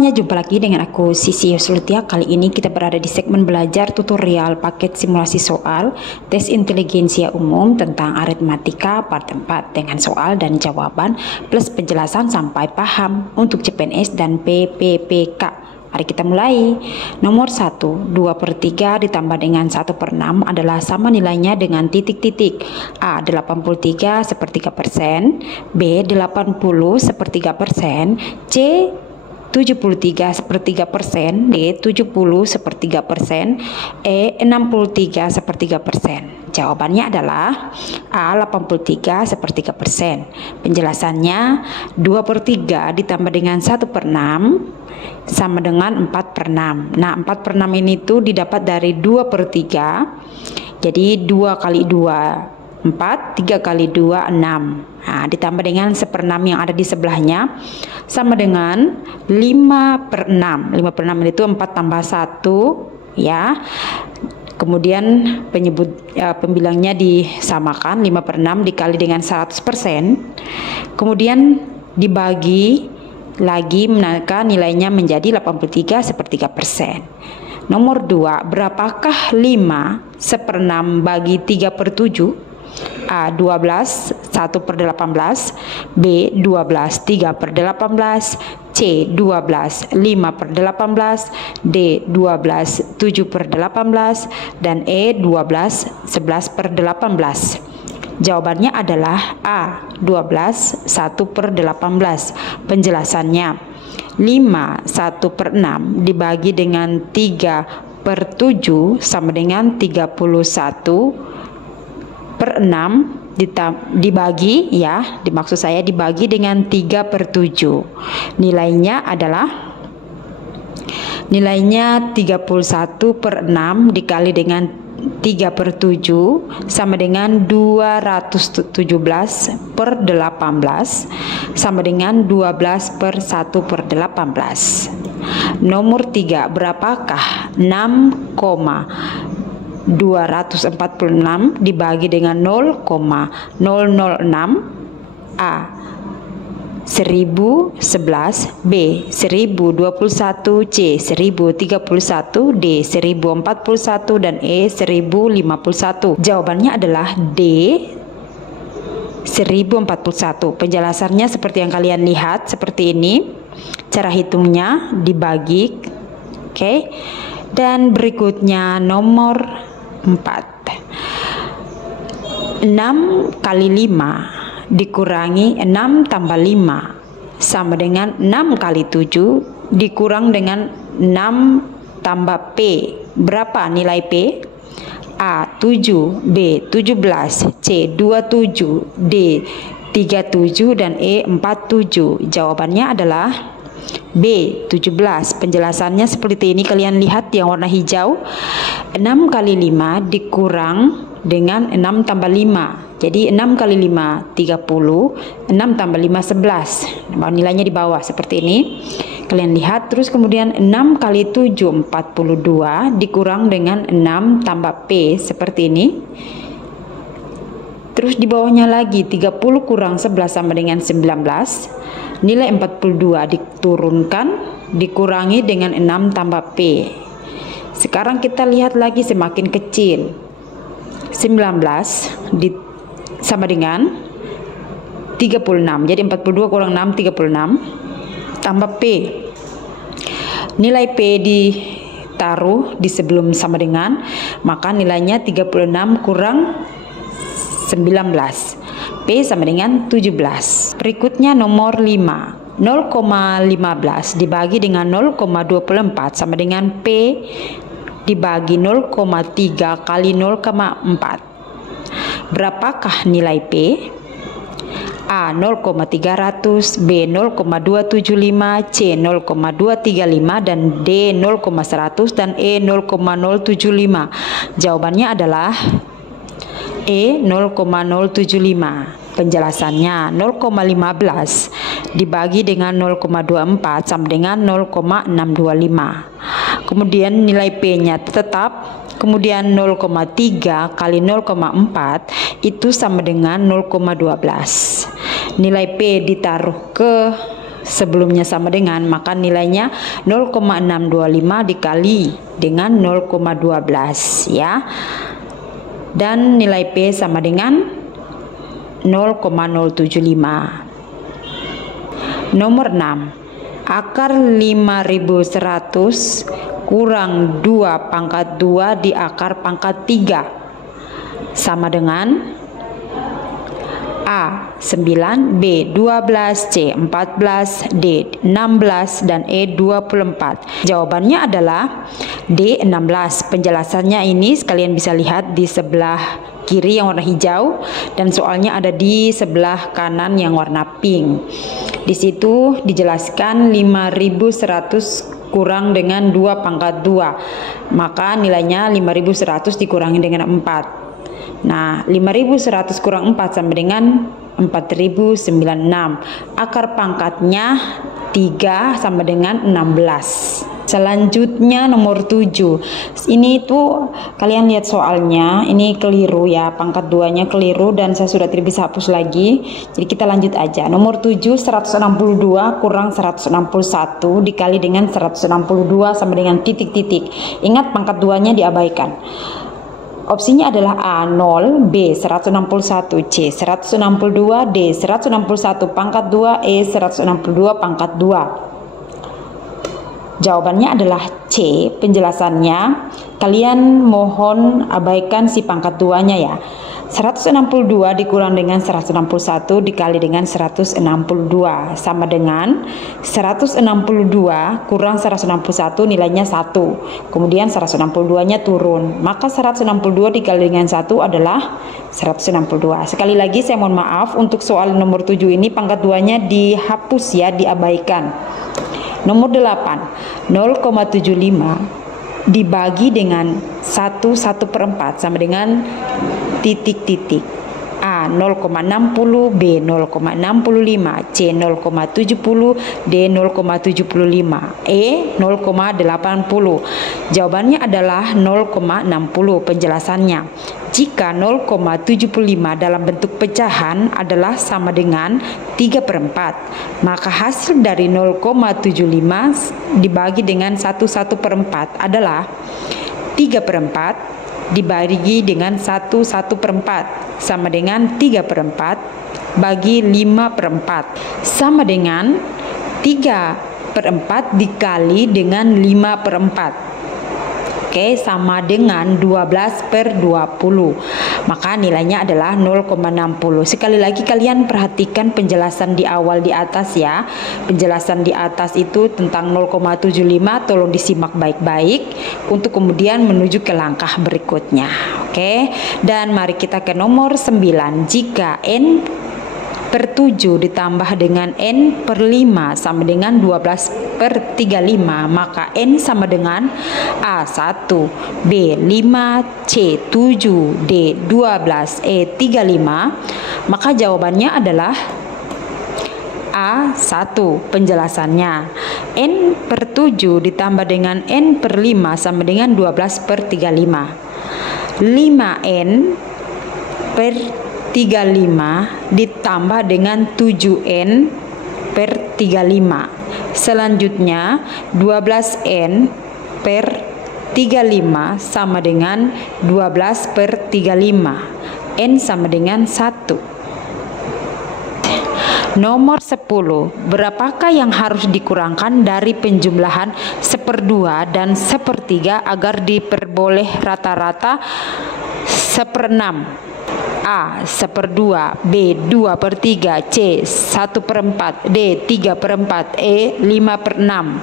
Jumpa lagi dengan aku Sisi Yuslutia. Kali ini kita berada di segmen belajar tutorial paket simulasi soal tes inteligensia umum tentang aritmatika part 4 dengan soal dan jawaban plus penjelasan sampai paham untuk CPNS dan PPPK. Mari kita mulai. Nomor 1, 2/3 ditambah dengan 1/6 adalah sama nilainya dengan titik-titik. A 83/3%, B 80/3%, C 73/3%, D 70/3%, E 63/3%. Jawabannya adalah A 83/3%. Penjelasannya 2/3 ditambah dengan 1/6 sama dengan 4/6. Nah, 4/6 ini tuh didapat dari 2/3. Jadi 2 kali 2 4, 3 kali 2 6. Nah, ditambah dengan 1/6 yang ada di sebelahnya sama dengan 5/6. 5/6 itu 4 tambah 1 ya. Kemudian pembilangnya disamakan, 5/6 dikali dengan 100%. Kemudian dibagi lagi, maka nilainya menjadi 83/3%. Nomor 2, berapakah 5/6 bagi 3/7? A 12 1/18, B 12 3/18, C 12 5/18, D 12 7/18, dan E 12 11/18. Jawabannya adalah A 12 1/18. Penjelasannya 5 1/6 dibagi dengan 3/7 sama dengan 31/6 dibagi ya, dimaksud saya dibagi dengan 3/7. Nilainya 31/6 dikali dengan 3/7 sama dengan 217/18 sama dengan 12/1/18. Nomor 3, berapakah 6,246 dibagi dengan 0,006? A 1011, B 1021, C 1031, D 1041, dan E 1051. Jawabannya adalah D 1041. Penjelasannya seperti yang kalian lihat seperti ini. Cara hitungnya dibagi. Oke. Dan berikutnya nomor 4. 6 kali 5 dikurangi 6 tambah 5 sama dengan 6 kali 7 dikurang dengan 6 tambah P. Berapa nilai P? A 7, B 17, C 27, D 37, dan E 47. Jawabannya adalah B 17. Penjelasannya seperti ini, kalian lihat yang warna hijau. 6 kali 5 dikurang dengan 6 tambah 5. Jadi 6 kali 5 30, 6 tambah 5 11. Nilainya di bawah seperti ini. Kalian lihat, terus kemudian 6 kali 7 42 dikurang dengan 6 tambah P seperti ini. Terus di bawahnya lagi 30 kurang 11 sama dengan 19. Nilai 42 diturunkan dikurangi dengan 6 tambah P. Sekarang kita lihat lagi semakin kecil. 19 sama dengan 36. Jadi 42 kurang 6 36 tambah P. Nilai P ditaruh di sebelum sama dengan, maka nilainya 36 kurang 19. P sama dengan 17. Berikutnya nomor 5. 0,15 dibagi dengan 0,24 sama dengan P dibagi 0,3 kali 0,4. Berapakah nilai P? A 0,300, B 0,275, C 0,235, dan D 0,100, dan E 0,075. Jawabannya adalah E 0,075. Penjelasannya 0,15 dibagi dengan 0,24 sama dengan 0,625. Kemudian nilai P-nya tetap. Kemudian 0,3 kali 0,4 itu sama dengan 0,12. Nilai P ditaruh ke sebelumnya sama dengan, maka nilainya 0,625 dikali dengan 0,12 ya. Dan nilai P sama dengan 0,075. Nomor 6. Akar 5100 kurang 2 pangkat 2 di akar pangkat 3 sama dengan A 9, B 12, C 14, D 16, dan E 24. Jawabannya adalah D 16. Penjelasannya ini kalian bisa lihat di sebelah kiri yang warna hijau dan soalnya ada di sebelah kanan yang warna pink. Di situ dijelaskan 5100 kurang dengan 2 pangkat 2. Maka nilainya 5100 dikurangi dengan 4. Nah, 5100 kurang 4 sama dengan 4096. Akar pangkatnya 3 sama dengan 16. Selanjutnya nomor 7. Ini tuh kalian lihat soalnya, ini keliru ya, pangkat 2-nya keliru dan saya sudah tidak bisa hapus lagi. Jadi kita lanjut aja. Nomor 7, 162 kurang 161 dikali dengan 162 sama dengan titik-titik. Ingat pangkat 2-nya diabaikan. Opsinya adalah A 0, B 161, C 162, D 161 pangkat 2, E 162 pangkat 2. Jawabannya adalah C. Penjelasannya kalian mohon abaikan si pangkat 2-nya ya. 162 dikurang dengan 161 dikali dengan 162 sama dengan 162 kurang 161 nilainya 1. Kemudian 162-nya turun. Maka 162 dikali dengan 1 adalah 162. Sekali lagi saya mohon maaf untuk soal nomor 7 ini pangkat 2-nya dihapus ya, diabaikan. Nomor 8, 0,75 dibagi dengan 1/4 sama dengan titik-titik. A 0,60, B 0,65, C 0,70, D 0,75, E 0,80. Jawabannya adalah 0,60. Penjelasannya, jika 0,75 dalam bentuk pecahan adalah sama dengan 3/4, maka hasil dari 0,75 dibagi dengan 1/4 adalah 3/4 dibagi dengan 1/4 sama dengan 3/4 bagi 5/4 sama dengan 3/4 dikali dengan 5/4. Oke, sama dengan 12/20. Maka nilainya adalah 0,60. Sekali lagi kalian perhatikan penjelasan di awal di atas ya. Penjelasan di atas itu tentang 0,75 tolong disimak baik-baik untuk kemudian menuju ke langkah berikutnya. Oke. Dan mari kita ke nomor 9. Jika N/7 ditambah dengan N/5 sama dengan 12/35, maka N sama dengan A1, B5, C7, D12, E35. Maka jawabannya adalah A1. Penjelasannya, N/7 ditambah dengan N/5 sama dengan 12/35. 5N/35 ditambah dengan 7N/35. Selanjutnya 12N/35 sama dengan 12/35. N sama dengan 1. Nomor 10. Berapakah yang harus dikurangkan dari penjumlahan 1/2 dan 1/3 agar diperboleh rata-rata 1/6? A 1/2, B 2/3, C 1/4, D 3/4, E 5/6.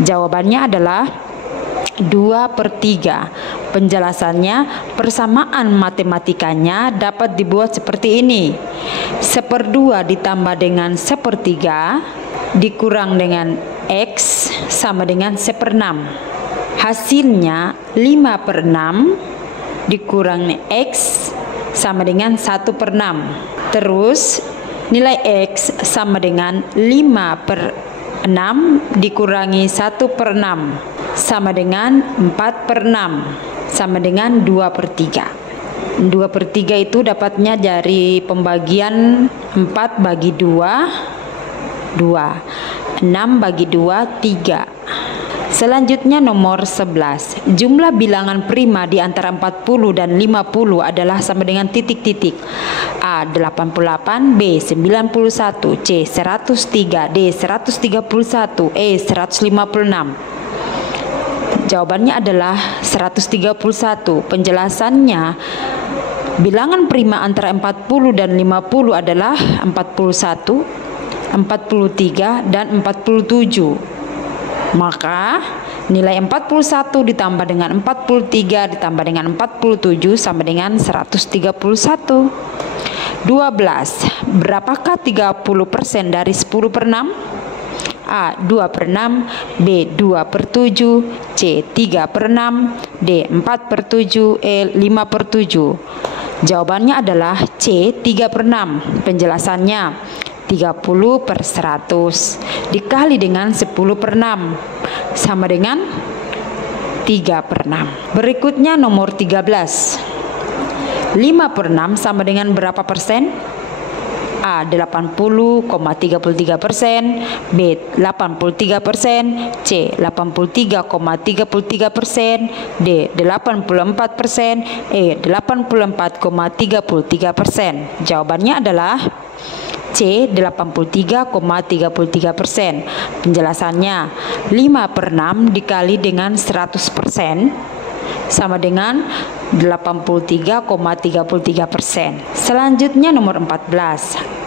Jawabannya adalah 2/3. Penjelasannya, persamaan matematikanya dapat dibuat seperti ini. 1/2 ditambah dengan 1/3 dikurang dengan X sama dengan 1/6. Hasilnya 5/6 dikurang X sama dengan 1/6. Terus nilai X sama dengan 5/6 dikurangi 1/6 sama dengan 4/6 sama dengan 2/3. 2/3 itu dapatnya dari pembagian 4 bagi 2 2. 6 bagi 2, 3. Selanjutnya nomor 11. Jumlah bilangan prima di antara 40 dan 50 adalah sama dengan titik-titik. A. 88, B. 91, C. 103, D. 131, E. 156. Jawabannya adalah 131. Penjelasannya, bilangan prima antara 40 dan 50 adalah 41, 43, dan 47. Maka nilai 41 ditambah dengan 43 ditambah dengan 47 sama dengan 131. 12. Berapakah 30% dari 10 per 6? A. 2 per 6, B. 2 per 7, C. 3 per 6, D. 4 per 7, E. 5 per 7. Jawabannya adalah C. 3 per 6. Penjelasannya, 30 per 100 dikali dengan 10 per 6 sama dengan 3 per 6. Berikutnya nomor 13. 5 per 6 sama dengan berapa persen? A. 80,33%, B. 83%, C. 83,33%, D. 84%, E. 84,33%. Jawabannya adalah C. 83,33%. Penjelasannya, 5 per 6 dikali dengan 100% sama dengan 83,33%. Selanjutnya nomor 14.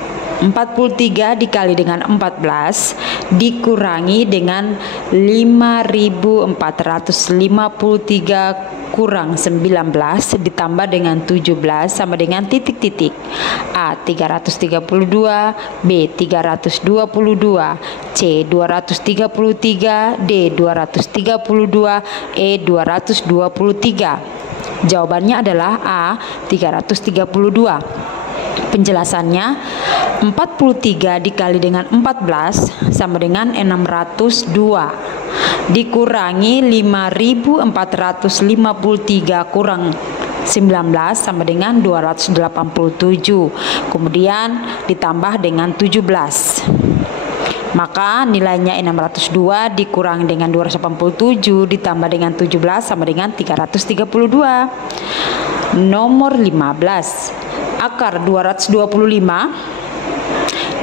43 dikali dengan 14 dikurangi dengan 5.453 kurang 19 ditambah dengan 17 sama dengan titik-titik. A. 332, B. 322, C. 233, D. 232, E. 223. Jawabannya adalah A. 332. Penjelasannya, 43 dikali dengan 14 sama dengan 602 dikurangi 5.453 kurang 19 sama dengan 287, kemudian ditambah dengan 17. Maka nilainya 602 dikurangi dengan 287 ditambah dengan 17 sama dengan 332. Nomor 15. Akar 225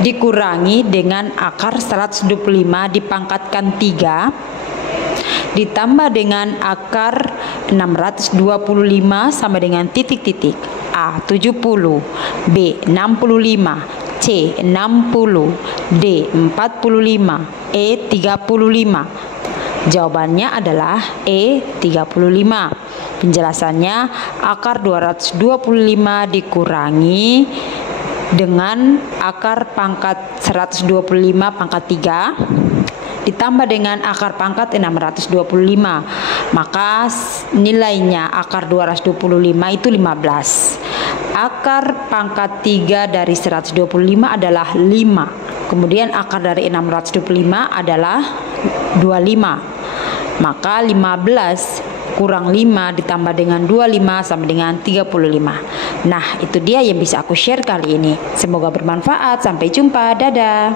dikurangi dengan akar 125 dipangkatkan 3 ditambah dengan akar 625 sama dengan titik-titik. A. 70, B. 65, C. 60, D. 45, E. 35. Jawabannya adalah E. 35. Penjelasannya, akar 225 dikurangi dengan akar pangkat 125 pangkat 3 ditambah dengan akar pangkat 625. Maka nilainya akar 225 itu 15. Akar pangkat 3 dari 125 adalah 5. Kemudian akar dari 625 adalah 25. Maka 15 kurang 5 ditambah dengan 25 sama dengan 35. Nah, itu dia yang bisa aku share kali ini. Semoga bermanfaat. Sampai jumpa. Dadah.